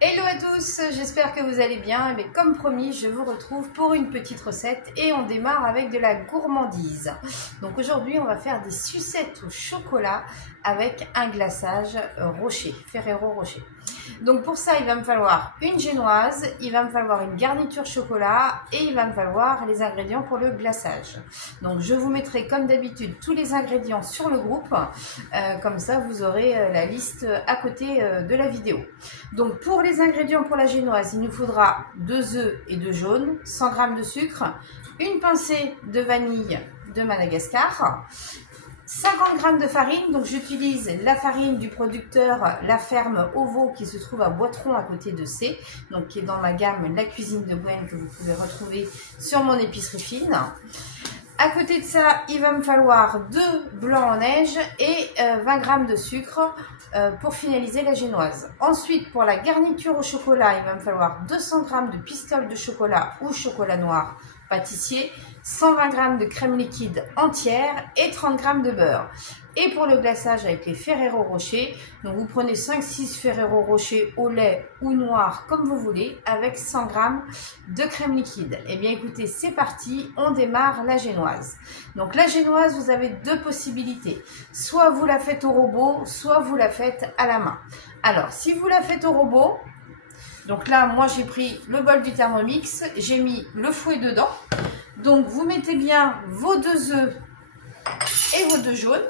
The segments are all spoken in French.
Hello à tous, j'espère que vous allez bien. Mais comme promis, je vous retrouve pour une petite recette et on démarre avec de la gourmandise. Donc aujourd'hui, on va faire des sucettes au chocolat avec un glaçage Rocher, Ferrero Rocher. Donc pour ça, il va me falloir une génoise, il va me falloir une garniture chocolat et il va me falloir les ingrédients pour le glaçage. Donc je vous mettrai comme d'habitude tous les ingrédients sur le groupe, comme ça vous aurez la liste à côté de la vidéo. Donc pour les ingrédients pour la génoise, il nous faudra 2 œufs et 2 jaunes, 100 g de sucre, une pincée de vanille de Madagascar, 50 g de farine. Donc j'utilise la farine du producteur La Ferme Ovo qui se trouve à Boitron à côté de C, donc qui est dans ma gamme La Cuisine de Gwen que vous pouvez retrouver sur mon épicerie fine. À côté de ça, il va me falloir 2 blancs en neige et 20 g de sucre pour finaliser la génoise. Ensuite, pour la garniture au chocolat, il va me falloir 200 g de pistoles de chocolat ou chocolat noir pâtissier, 120 g de crème liquide entière et 30 g de beurre. Et pour le glaçage avec les Ferrero Rocher, donc vous prenez 5-6 Ferrero Rocher au lait ou noir comme vous voulez avec 100 g de crème liquide. Et bien écoutez, c'est parti, on démarre la génoise. Donc la génoise, vous avez 2 possibilités. Soit vous la faites au robot, soit vous la faites à la main. Alors si vous la faites au robot, donc là, moi, j'ai pris le bol du Thermomix, j'ai mis le fouet dedans. Donc, vous mettez bien vos 2 œufs et vos 2 jaunes.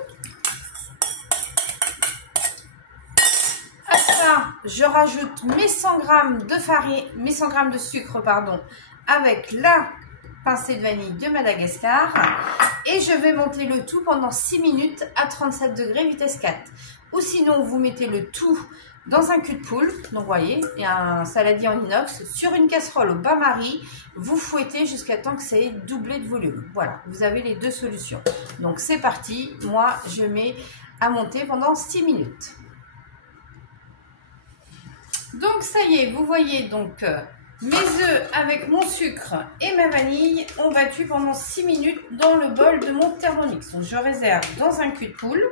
À ça, je rajoute mes 100 g de farine, mes 100 g de sucre, pardon, avec la pincée de vanille de Madagascar. Et je vais monter le tout pendant 6 minutes à 37 degrés, vitesse 4. Ou sinon, vous mettez le tout dans un cul de poule, donc vous voyez, il y a un saladier en inox, sur une casserole au bain-marie, vous fouettez jusqu'à temps que ça ait doublé de volume. Voilà, vous avez les 2 solutions. Donc c'est parti, moi je mets à monter pendant 6 minutes. Donc ça y est, vous voyez donc mes œufs avec mon sucre et ma vanille ont battu pendant 6 minutes dans le bol de mon Thermomix. Donc je réserve dans un cul de poule.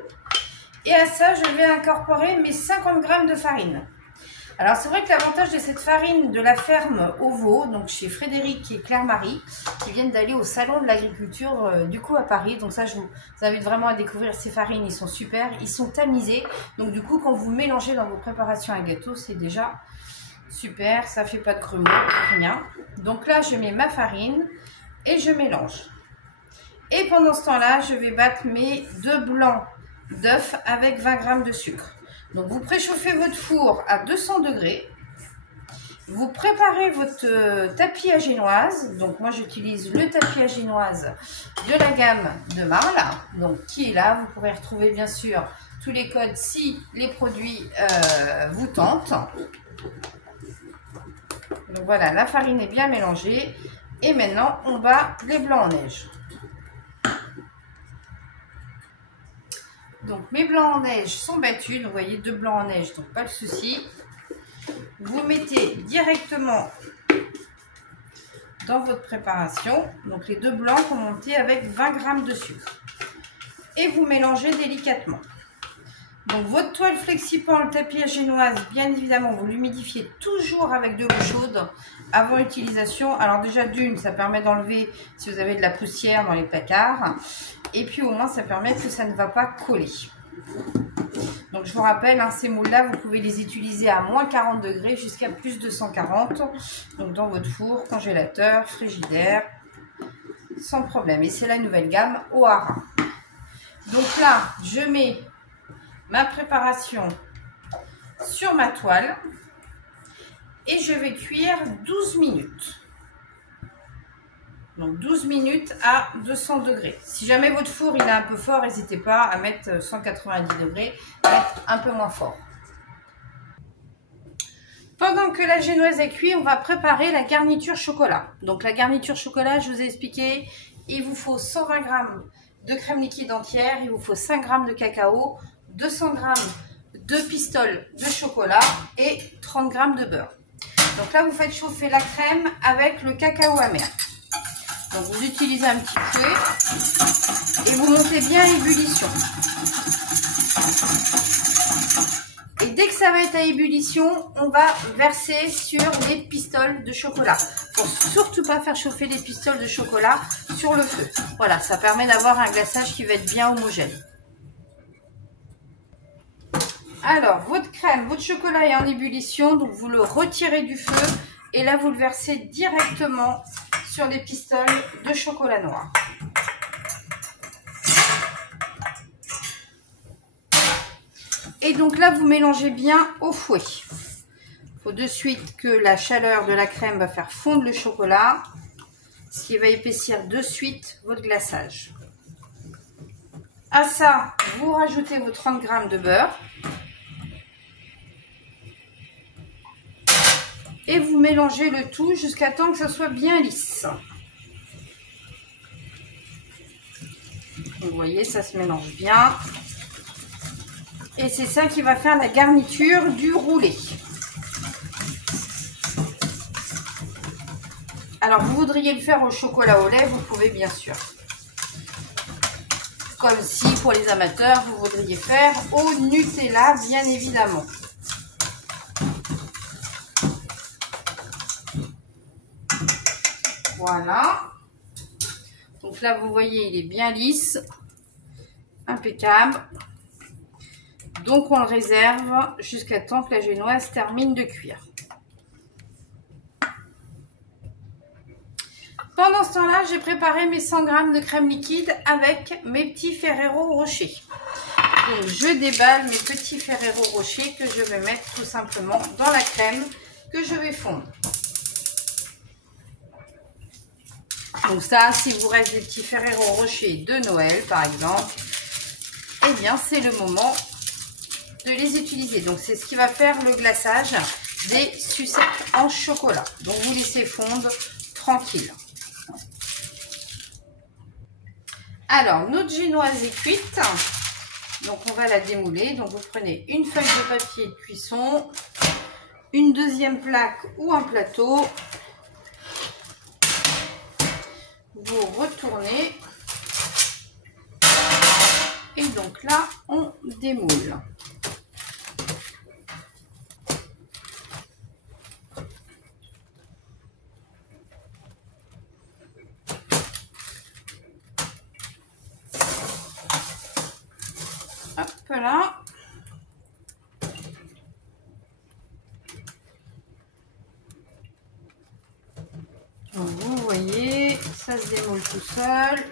Et à ça, je vais incorporer mes 50 g de farine. Alors, c'est vrai que l'avantage de cette farine de La Ferme Ovo, donc chez Frédéric et Claire-Marie, qui viennent d'aller au salon de l'agriculture du coup à Paris. Donc ça, je vous invite vraiment à découvrir ces farines, ils sont super, ils sont tamisés. Donc du coup, quand vous mélangez dans vos préparations à gâteau, c'est déjà super, ça fait pas de grumeaux, rien. Donc là, je mets ma farine et je mélange. Et pendant ce temps-là, je vais battre mes 2 blancs d'œuf avec 20 g de sucre. Donc vous préchauffez votre four à 200 degrés. Vous préparez votre tapis à génoise. Donc moi j'utilise le tapis à génoise de la gamme de Marle, donc qui est là. Vous pourrez retrouver bien sûr tous les codes si les produits vous tentent. Donc voilà, la farine est bien mélangée. Et maintenant on bat les blancs en neige. Donc mes blancs en neige sont battus, donc vous voyez 2 blancs en neige, donc pas de souci. Vous mettez directement dans votre préparation, donc les 2 blancs qu'on monte avec 20 g de sucre. Et vous mélangez délicatement. Donc votre toile Flexipan, le tapis à génoise, bien évidemment, vous l'humidifiez toujours avec de l'eau chaude avant utilisation. Alors déjà d'une, ça permet d'enlever si vous avez de la poussière dans les placards. Et puis au moins ça permet que ça ne va pas coller. Donc je vous rappelle, hein, ces moules là vous pouvez les utiliser à moins 40 degrés jusqu'à plus de 140. Donc dans votre four, congélateur, frigidaire, sans problème. Et c'est la nouvelle gamme O'Hara. Donc là je mets ma préparation sur ma toile et je vais cuire 12 minutes. Donc 12 minutes à 200 degrés. Si jamais votre four il est un peu fort, n'hésitez pas à mettre 190 degrés, mettre un peu moins fort. Pendant que la génoise est cuite, on va préparer la garniture chocolat. Donc la garniture chocolat, je vous ai expliqué, il vous faut 120 g de crème liquide entière, il vous faut 5 g de cacao, 200 g de pistoles de chocolat et 30 g de beurre. Donc là, vous faites chauffer la crème avec le cacao amer. Donc vous utilisez un petit fouet et vous montez bien à ébullition. Et dès que ça va être à ébullition, on va verser sur les pistoles de chocolat. Pour surtout pas faire chauffer les pistoles de chocolat sur le feu. Voilà, ça permet d'avoir un glaçage qui va être bien homogène. Alors, votre crème, votre chocolat est en ébullition, donc vous le retirez du feu et là vous le versez directement sur les pistoles de chocolat noir. Et donc là, vous mélangez bien au fouet. Il faut de suite que la chaleur de la crème va faire fondre le chocolat, ce qui va épaissir de suite votre glaçage. À ça, vous rajoutez vos 30 g de beurre. Et vous mélangez le tout jusqu'à temps que ça soit bien lisse. Vous voyez, ça se mélange bien. Et c'est ça qui va faire la garniture du roulé. Alors, vous voudriez le faire au chocolat au lait, vous pouvez bien sûr. Comme si, pour les amateurs, vous voudriez faire au Nutella, bien évidemment. Voilà. Donc là, vous voyez, il est bien lisse. Impeccable. Donc, on le réserve jusqu'à temps que la génoise termine de cuire. Pendant ce temps-là, j'ai préparé mes 100 g de crème liquide avec mes petits Ferrero Rocher. Donc, je déballe mes petits Ferrero Rocher que je vais mettre tout simplement dans la crème que je vais fondre. Donc ça, si vous reste des petits Ferrero Rocher de Noël, par exemple, eh bien, c'est le moment de les utiliser. Donc, c'est ce qui va faire le glaçage des sucettes en chocolat. Donc, vous laissez fondre tranquille. Alors, notre génoise est cuite. Donc, on va la démouler. Donc, vous prenez une feuille de papier de cuisson, une deuxième plaque ou un plateau. Vous retournez. Et donc là, on démoule. Hop là. Donc vous voyez, ça se démoule tout seul.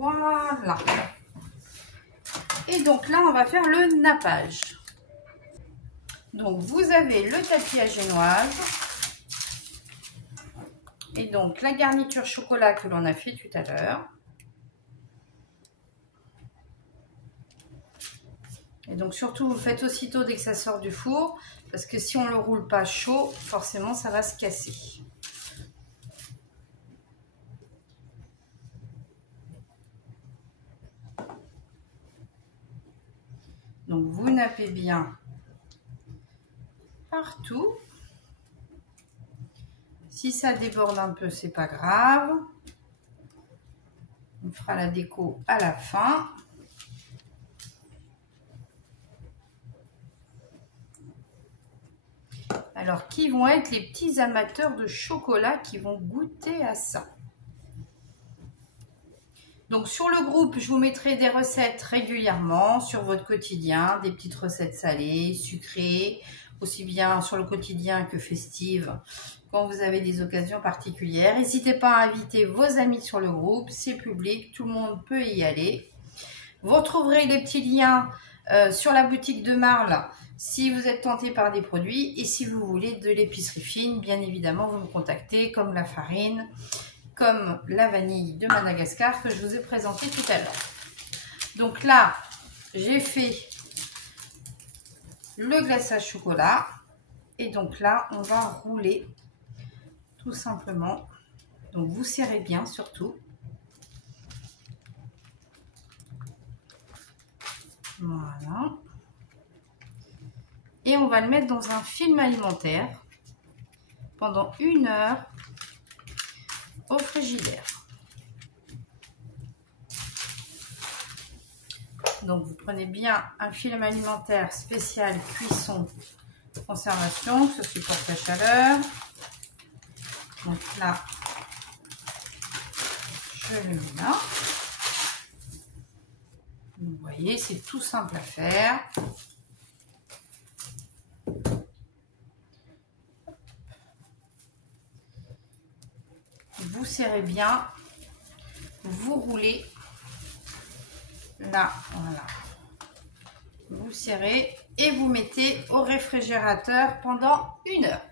Voilà. Et donc là, on va faire le nappage. Donc, vous avez le tapis à génoise. Et donc, la garniture chocolat que l'on a fait tout à l'heure. Et donc, surtout, vous le faites aussitôt dès que ça sort du four. Parce que si on ne le roule pas chaud, forcément, ça va se casser. Donc, vous nappez bien partout. Si ça déborde un peu, c'est pas grave. On fera la déco à la fin. Alors, qui vont être les petits amateurs de chocolat qui vont goûter à ça? Donc, sur le groupe, je vous mettrai des recettes régulièrement sur votre quotidien, des petites recettes salées, sucrées, aussi bien sur le quotidien que festives, quand vous avez des occasions particulières. N'hésitez pas à inviter vos amis sur le groupe, c'est public, tout le monde peut y aller. Vous retrouverez les petits liens sur la boutique de Marle si vous êtes tenté par des produits. Et si vous voulez de l'épicerie fine, bien évidemment, vous me contactez, comme la farine, comme la vanille de Madagascar que je vous ai présenté tout à l'heure. Donc là, j'ai fait le glaçage chocolat. Et donc là, on va rouler tout simplement. Donc vous serrez bien surtout. Voilà. Voilà. Et on va le mettre dans un film alimentaire pendant 1 heure au frigidaire. Donc vous prenez bien un film alimentaire spécial cuisson conservation, que ce supporte la chaleur. Donc là, je le mets là. Vous voyez, c'est tout simple à faire. Vous serrez bien, vous roulez là, voilà. Vous serrez et vous mettez au réfrigérateur pendant 1 heure.